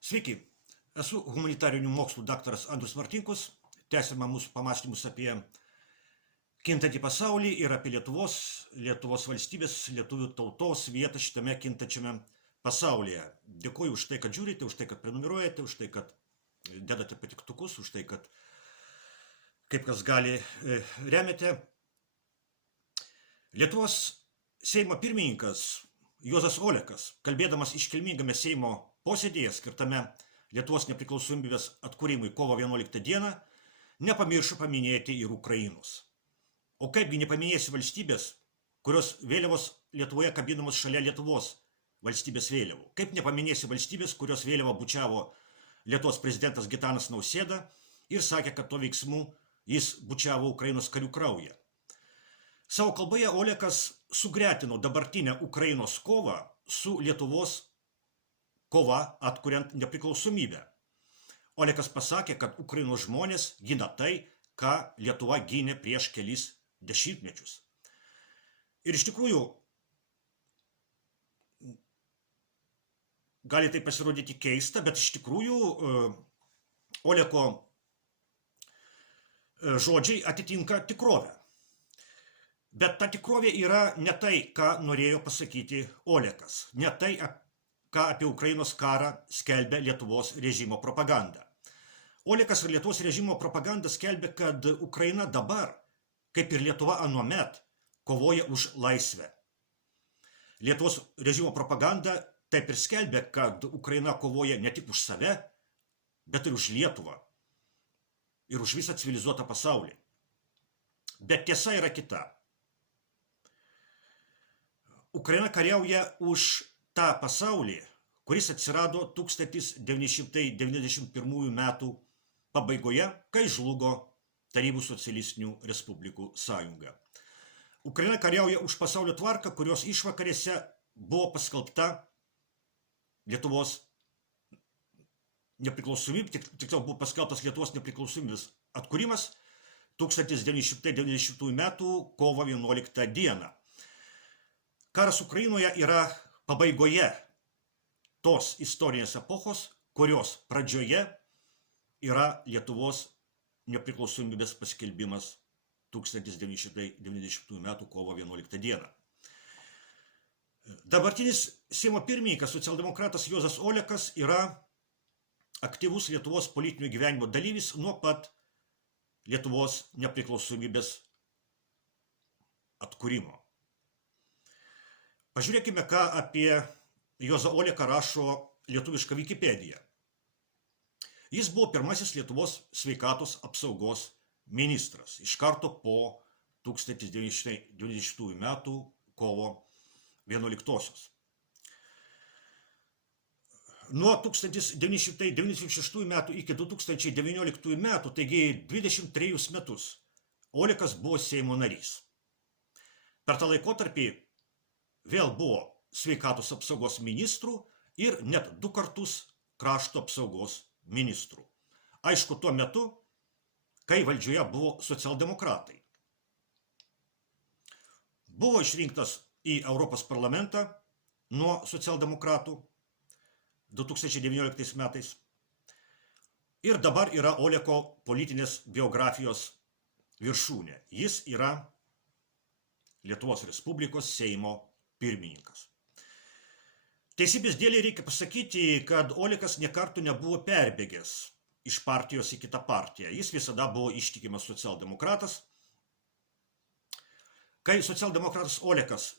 Sveiki, esu humanitarinių mokslų daktaras Andrius Martinkus. Tęsiame mūsų pamąstymus apie kintantį pasaulį ir apie Lietuvos valstybės, lietuvių tautos vietą šitame kintančiame pasaulyje. Dėkuoju už tai, kad žiūrite, už tai, kad prenumeruojate, už tai, kad dedate patiktukus, už tai, kad kaip kas gali remiate. Lietuvos Seimo pirmininkas Juozas Olekas, kalbėdamas iškilmingame Seimo posėdėje skirtame Lietuvos nepriklausomybės atkūrimui kovo 11 dieną, nepamiršo paminėti ir Ukrainos. O kaipgi nepaminėsi valstybės, kurios vėliavos Lietuvoje kabinamos šalia Lietuvos valstybės vėliavų? Kaip nepaminėsi valstybės, kurios vėliavą bučiavo Lietuvos prezidentas Gitanas Nausėda ir sakė, kad to veiksmu jis bučiavo Ukrainos karių kraują? Savo kalboje Olekas sugretino dabartinę Ukrainos kovą su Lietuvos kova atkuriant nepriklausomybę. Olekas pasakė, kad Ukrainos žmonės gina tai, ką Lietuva gynė prieš kelis dešimtmečius. Ir iš tikrųjų, gali tai pasirodyti keista, bet iš tikrųjų Oleko žodžiai atitinka tikrovę. Bet ta tikrovė yra ne tai, ką norėjo pasakyti Olekas, ne tai, ką apie Ukrainos karą skelbia Lietuvos režimo propaganda. Olekas ir Lietuvos režimo propaganda skelbia, kad Ukraina dabar, kaip ir Lietuva anuomet, kovoja už laisvę. Lietuvos režimo propaganda taip ir skelbia, kad Ukraina kovoja ne tik už save, bet ir už Lietuvą ir už visą civilizuotą pasaulį. Bet tiesa yra kita. Ukraina kariauja už tą pasaulį, kuris atsirado 1991 metų pabaigoje, kai žlugo Tarybų socialistinių respublikų sąjunga. Ukraina kariauja už pasaulio tvarką, kurios išvakarėse buvo paskelbta Lietuvos nepriklausomybė, tiksliau buvo paskelbtas Lietuvos nepriklausomybės atkūrimas 1990 metų kovo 11 dieną. Karas Ukrainoje yra pabaigoje tos istorinės epochos, kurios pradžioje yra Lietuvos nepriklausomybės paskelbimas 1990 metų kovo 11 dieną. Dabartinis Seimo pirmininkas, socialdemokratas Juozas Olekas, yra aktyvus Lietuvos politinio gyvenimo dalyvis nuo pat Lietuvos nepriklausomybės atkūrimo. Pažiūrėkime, ką apie Juozą Oleką rašo lietuviška Wikipedija. Jis buvo pirmasis Lietuvos sveikatos apsaugos ministras iš karto po 1990 metų kovo 11-osios. Nuo 1996 metų iki 2019 metų, taigi 23 metus, Olekas buvo Seimo narys. Per tą laikotarpį vėl buvo sveikatos apsaugos ministrų ir net 2 kartus krašto apsaugos ministrų. Aišku, tuo metu, kai valdžioje buvo socialdemokratai. Buvo išrinktas į Europos parlamentą nuo socialdemokratų 2019 metais. Ir dabar yra Oleko politinės biografijos viršūnė. Jis yra Lietuvos Respublikos Seimo pirmininkas. Teisybės dėlei reikia pasakyti, kad Olekas nė kartų nebuvo perbėgęs iš partijos į kitą partiją. Jis visada buvo ištikimas socialdemokratas. Kai socialdemokratas Olekas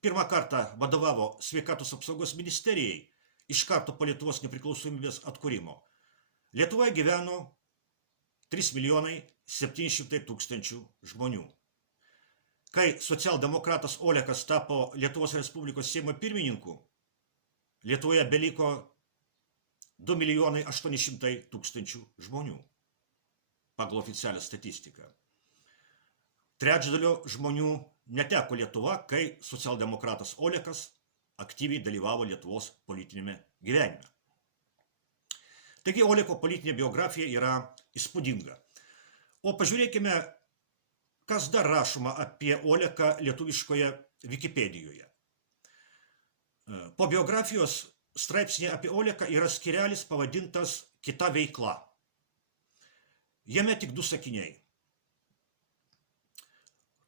pirmą kartą vadovavo sveikatos apsaugos ministerijai iš karto po Lietuvos nepriklausomybės atkūrimo, Lietuvoje gyveno 3 700 000 žmonių. Kai socialdemokratas Olekas tapo Lietuvos Respublikos Seimo pirmininku, Lietuvoje beliko 2 800 000 žmonių pagal oficialią statistiką. Trečdalio žmonių neteko Lietuva, kai socialdemokratas Olekas aktyviai dalyvavo Lietuvos politinėme gyvenime. Taigi Oleko politinė biografija yra įspūdinga. O pažiūrėkime, kas dar rašoma apie Oleką lietuviškoje Wikipedijoje. Po biografijos straipsnėje apie Oleką yra skirelis pavadintas Kita veikla. Jame tik 2 sakiniai.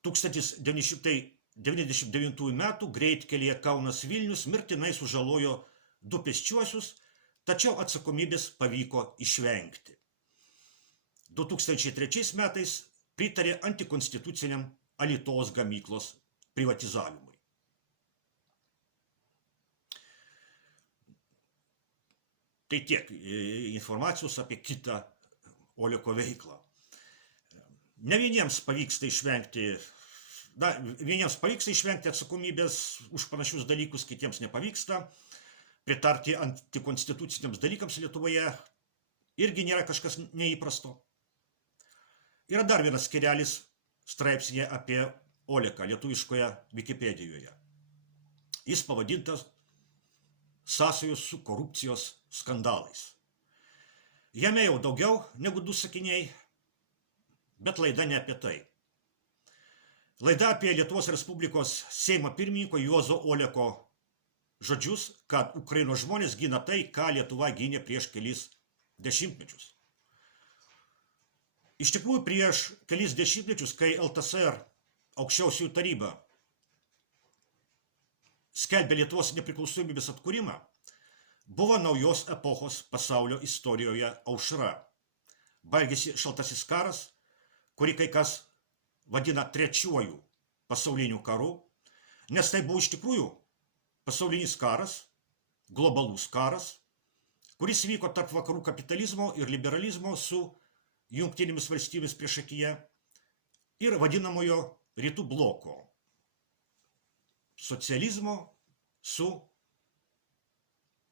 1999 metų greitkelyje Kaunas Vilnius mirtinai sužalojo 2 pėsčiuosius, tačiau atsakomybės pavyko išvengti. 2003 metais pritarė antikonstituciniam Alytaus gamyklos privatizavimui. Tai tiek informacijos apie kitą Oleko veiklą. Ne vieniems pavyksta išvengti atsakomybės už panašius dalykus, kitiems nepavyksta. Pritarti antikonstituciniams dalykams Lietuvoje irgi nėra kažkas neįprasto. Yra dar vienas skirelis straipsnėje apie Oleką lietuviškoje Wikipedijoje. Jis pavadintas Sąsajos su korupcijos skandalais. Jame jau daugiau negu 2 sakiniai, bet laida ne apie tai. Laida apie Lietuvos Respublikos Seimo pirmininko Juozo Oleko žodžius, kad Ukrainos žmonės gina tai, ką Lietuva gynė prieš kelis dešimtmečius. Iš tikrųjų, prieš kelis dešimtmečius, kai LTSR aukščiausioji taryba skelbė Lietuvos nepriklausomybės atkūrimą, buvo naujos epochos pasaulio istorijoje aušra. Baigėsi šaltasis karas, kurį kai kas vadina trečiuoju pasauliniu karu, nes tai buvo iš tikrųjų pasaulinis karas, globalus karas, kuris vyko tarp vakarų kapitalizmo ir liberalizmo su Jungtinėmis valstybėmis priešakyje ir vadinamojo rytų bloko socializmo su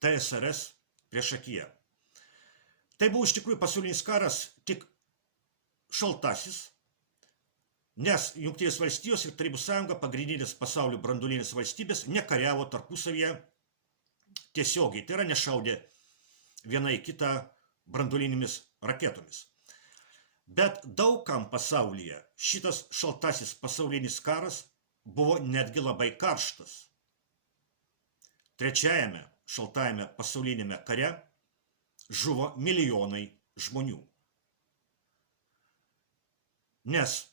TSRS priešakyje. Tai buvo iš tikrųjų pasaulinis karas, tik šaltasis, nes Jungtinės valstijos ir Tarybų sąjunga, pagrindinės pasaulio branduolinės valstybės, nekariavo tarpusavyje tiesiogiai, tai yra nešaudė viena į kitą branduolinėmis raketomis. Bet daugam pasaulyje šitas šaltasis pasaulinis karas buvo netgi labai karštas. Trečiajame šaltajame pasaulinėme kare žuvo milijonai žmonių. Nes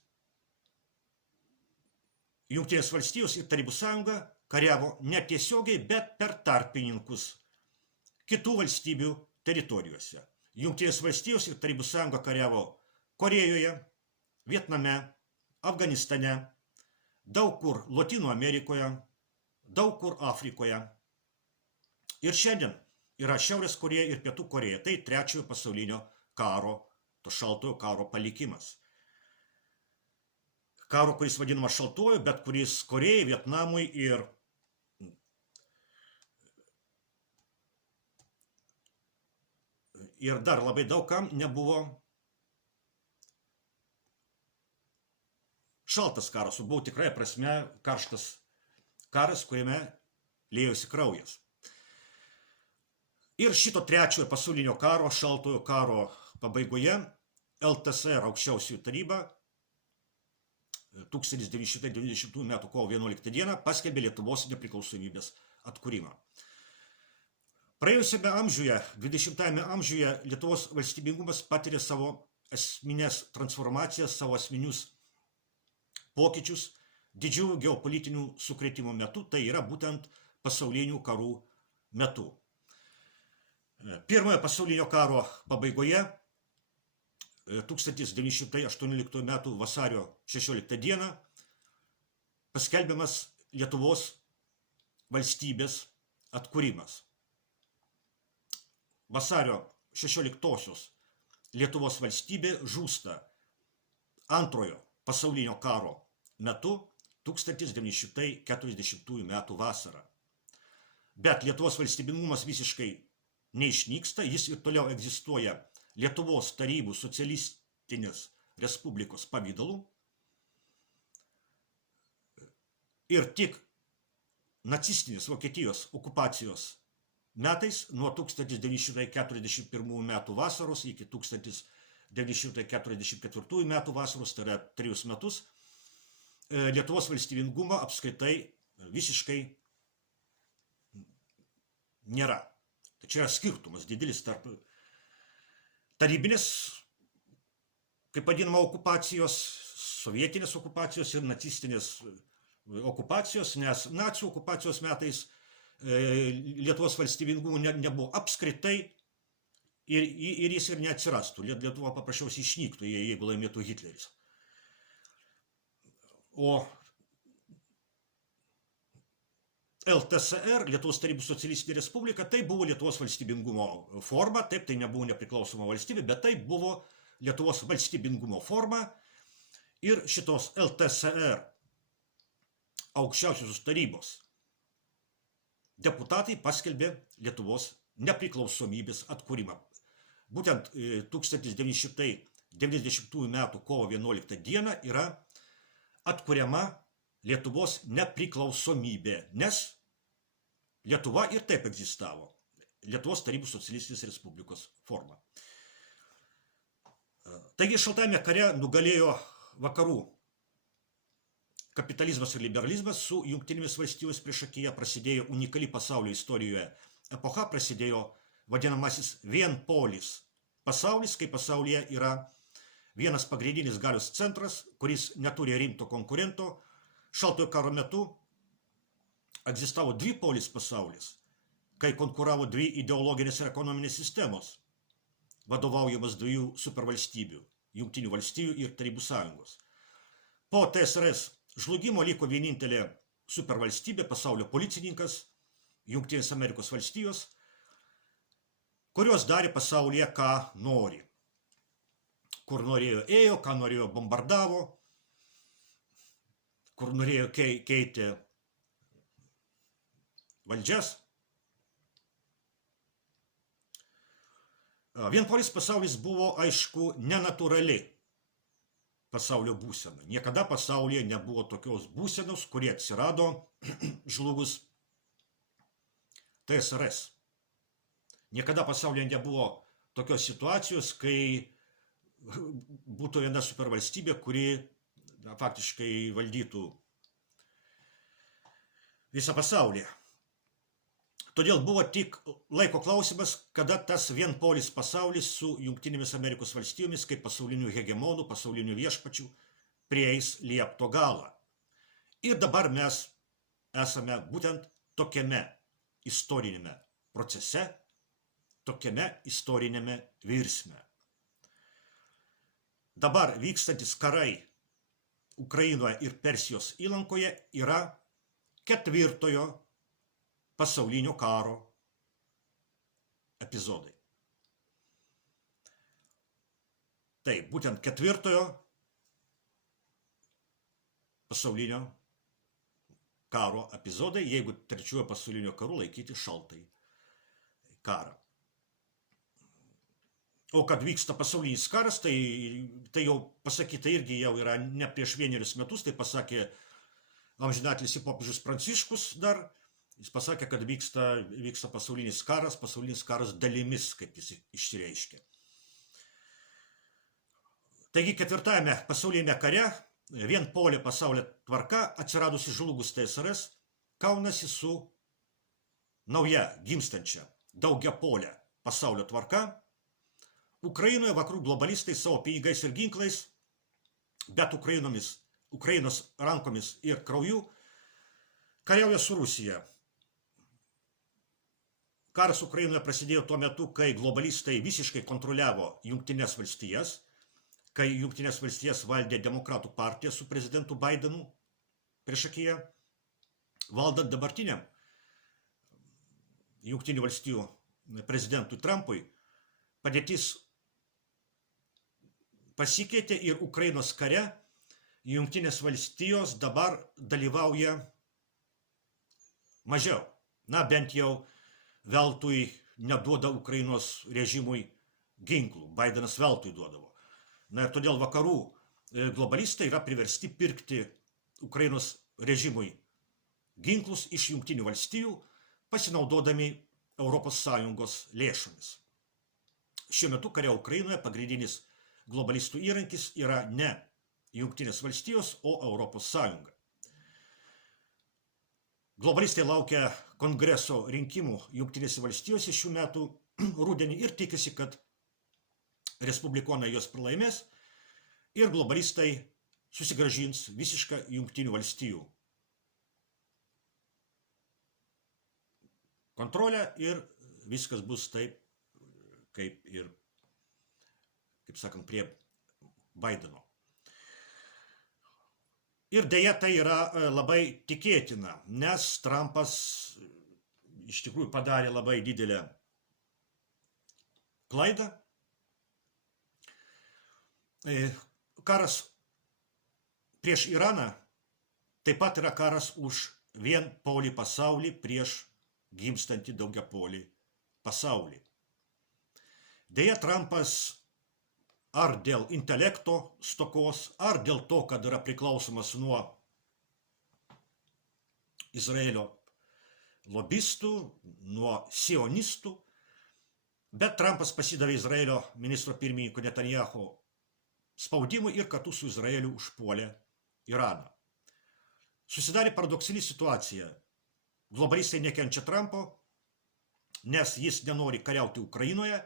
Jungtinės valstijos ir Tarybų sąjunga kariavo netiesiogiai, bet per tarpininkus kitų valstybių teritorijose. Jungtinės valstijos ir Tarybų sąjunga kariavo Korėjoje, Vietname, Afganistane, daug kur Lotynų Amerikoje, daug kur Afrikoje. Ir šiandien yra Šiaurės Korėja ir Pietų Korėja. Tai trečiojo pasaulinio karo, to šaltojo karo palikimas. Karo, kuris vadinamas šaltuoju, bet kuris Korėjai, Vietnamui ir dar labai daugam nebuvo šaltas karas, o buvo tikrai prasme karštas karas, kuriame liejosi kraujas. Ir šito trečiojo pasaulinio karo, šaltojo karo pabaigoje LTSR aukščiausioji taryba 1990 m. kovo 11 d. paskelbė Lietuvos nepriklausomybės atkūrimą. Praėjusiame amžiuje, 20-ame amžiuje, Lietuvos valstybingumas patiria savo esminės transformacijas, savo esminius pokyčius didžiųjų geopolitinių sukrėtimų metu, tai yra būtent pasaulinių karų metu. Pirmojo pasaulinio karo pabaigoje 1918 m. vasario 16 d. paskelbiamas Lietuvos valstybės atkūrimas. Vasario 16-osios Lietuvos valstybė žūsta antrojo pasaulinio karo metu 1940 m. vasarą. Bet Lietuvos valstybingumas visiškai neišnyksta, jis ir toliau egzistuoja Lietuvos tarybų socialistinės respublikos pavidalu. Ir tik nacistinės Vokietijos okupacijos metais, nuo 1941 m. vasaros iki 1944 m. vasaros, tai yra 3 metus, Lietuvos valstybingumo apskritai visiškai nėra. Tai čia yra skirtumas didelis tarp tarybinės, kaip vadinama, okupacijos, sovietinės okupacijos ir nacistinės okupacijos, nes nacių okupacijos metais Lietuvos valstybingumo nebuvo apskritai ir jis ir neatsirastų. Lietuva paprasčiausiai išnyktų, jeigu laimėtų Hitleris. O LTSR, Lietuvos Tarybų Socialistinė Respublika, tai buvo Lietuvos valstybingumo forma, taip, tai nebuvo nepriklausoma valstybė, bet tai buvo Lietuvos valstybingumo forma ir šitos LTSR aukščiausiosios tarybos deputatai paskelbė Lietuvos nepriklausomybės atkūrimą. Būtent 1990 m. kovo 11 d. yra atkuriama Lietuvos nepriklausomybė, nes Lietuva ir taip egzistavo. Lietuvos Tarybų Socialistinės Respublikos forma. Taigi šaltajame kare nugalėjo vakarų kapitalizmas ir liberalizmas su Jungtinėmis valstijomis priešakyje, prasidėjo unikali pasaulio istorijoje epocha, prasidėjo vadinamasis vienpolis pasaulis, kai pasaulyje yra vienas pagrindinis galios centras, kuris neturi rimto konkurento. Šaltojo karo metu egzistavo dvipolis pasaulis, kai konkuravo dvi ideologinės ir ekonominės sistemos, vadovaujamas dviejų supervalstybių – Jungtinių valstijų ir Tarybų sąjungos. Po TSRS žlugimo liko vienintelė supervalstybė, pasaulio policininkas, Jungtinės Amerikos valstijos, kurios darė pasaulyje, ką nori. Kur norėjo ėjo, ką norėjo bombardavo, kur norėjo keitė valdžias. Vienpolis pasaulis buvo, aišku, nenatūrali pasaulio būsena. Niekada pasaulyje nebuvo tokios būsenos, kurie atsirado žlugus TSRS. Niekada pasaulyje nebuvo tokios situacijos, kai būtų viena supervalstybė, kuri faktiškai valdytų visą pasaulį. Todėl buvo tik laiko klausimas, kada tas vienpolis pasaulis su Jungtinėmis Amerikos valstijomis, kaip pasaulinių hegemonų, pasaulinių viešpačių, prieis liepto galą. Ir dabar mes esame būtent tokiame istorinėme procese, tokiame istorinėme virsme. Dabar vykstantis karai Ukrainoje ir Persijos įlankoje yra ketvirtojo pasaulinio karo epizodai. Taip, būtent ketvirtojo pasaulinio karo epizodai, jeigu trečiojo pasaulinio karu laikyti šaltai karą. O kad vyksta pasaulinis karas, tai jau pasakyta irgi jau yra ne prieš vienerius metus, tai pasakė amžinatilsį popiežius Pranciškus dar. Jis pasakė, kad vyksta pasaulinis karas dalimis, kaip jis išsireiškė. Taigi ketvirtajame pasaulinėme kare vienpolė pasaulio tvarka, atsiradusi žlugus TSRS, kaunasi su nauja gimstančia daugiapolė pasaulio tvarka. Ukrainoje vakarų globalistai savo pinigais ir ginklais, bet Ukrainos rankomis ir krauju kariauja su Rusija. Karas Ukrainoje prasidėjo tuo metu, kai globalistai visiškai kontroliavo Jungtinės valstijas, kai Jungtinės valstijas valdė Demokratų partija su prezidentu Bidenu priešakyje, valdant dabartiniam Jungtinių valstijų prezidentui Trumpui, padėtis pasikeitė ir Ukrainos kare Jungtinės valstijos dabar dalyvauja mažiau. Na, bent jau veltui neduoda Ukrainos režimui ginklų. Bidenas veltui duodavo. Na ir todėl vakarų globalistai yra priversti pirkti Ukrainos režimui ginklus iš Jungtinių valstijų, pasinaudodami ES lėšomis. Šiuo metu kare Ukrainoje pagrindinis globalistų įrankis yra ne Jungtinės valstijos, o ES. Globalistai laukia kongreso rinkimų Jungtinėse valstijose šių metų rudenį ir tikisi, kad respublikonai juos pralaimės ir globalistai susigrąžins visišką Jungtinių valstijų kontrolę ir viskas bus taip, kaip ir, kaip sakant, prie Baideno. Ir deja, tai yra labai tikėtina, nes Trumpas iš tikrųjų padarė labai didelę klaidą. Karas prieš Iraną taip pat yra karas už vienpolį pasaulį prieš gimstantį daugiapolį pasaulį. Deja, Trumpas ar dėl intelekto stokos, ar dėl to, kad yra priklausomas nuo Izraelio lobistų, nuo sionistų, bet Trumpas pasidavė Izraelio ministro pirmininko Netanyahu spaudimui ir kartu su Izraeliu užpuolė Iraną. Susidarė paradoksali situacija. Globalistai nekenčia Trumpo, nes jis nenori kariauti Ukrainoje,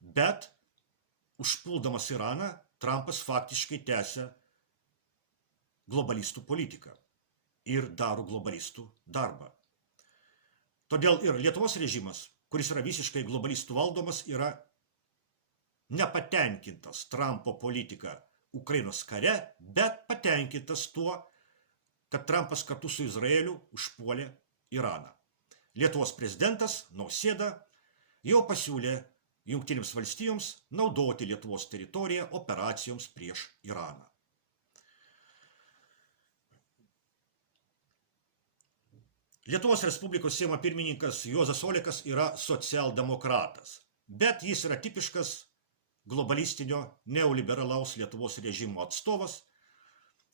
bet užpuldamas Iraną, Trumpas faktiškai tęsia globalistų politiką ir daro globalistų darbą. Todėl ir Lietuvos režimas, kuris yra visiškai globalistų valdomas, yra nepatenkintas Trumpo politika Ukrainos kare, bet patenkintas tuo, kad Trumpas kartu su Izraeliu užpuolė Iraną. Lietuvos prezidentas Nausėda jau pasiūlė Jungtinėms valstijoms naudoti Lietuvos teritoriją operacijoms prieš Iraną. Lietuvos Respublikos Seimo pirmininkas Juozas Olekas yra socialdemokratas, bet jis yra tipiškas globalistinio neoliberalaus Lietuvos režimo atstovas.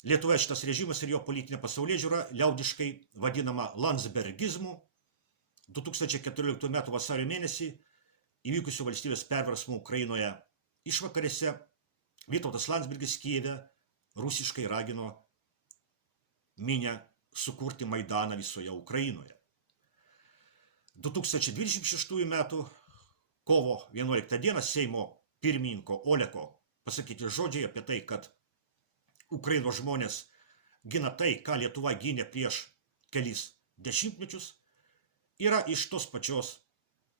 Lietuvoje šitas režimas ir jo politinė pasaulėžiūra liaudiškai vadinama landsbergizmu. 2014 m. vasario mėnesį įvykusių valstybės perversmų Ukrainoje išvakarėse Vytautas Landsbergis Kijeve rusiškai ragino minią sukurti Maidaną visoje Ukrainoje. 2026 m. kovo 11 d. Seimo pirmininko Oleko pasakyti žodžiai apie tai, kad Ukrainos žmonės gina tai, ką Lietuva gynė prieš kelis dešimtmečius, yra iš tos pačios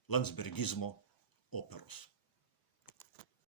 landsbergizmo operos.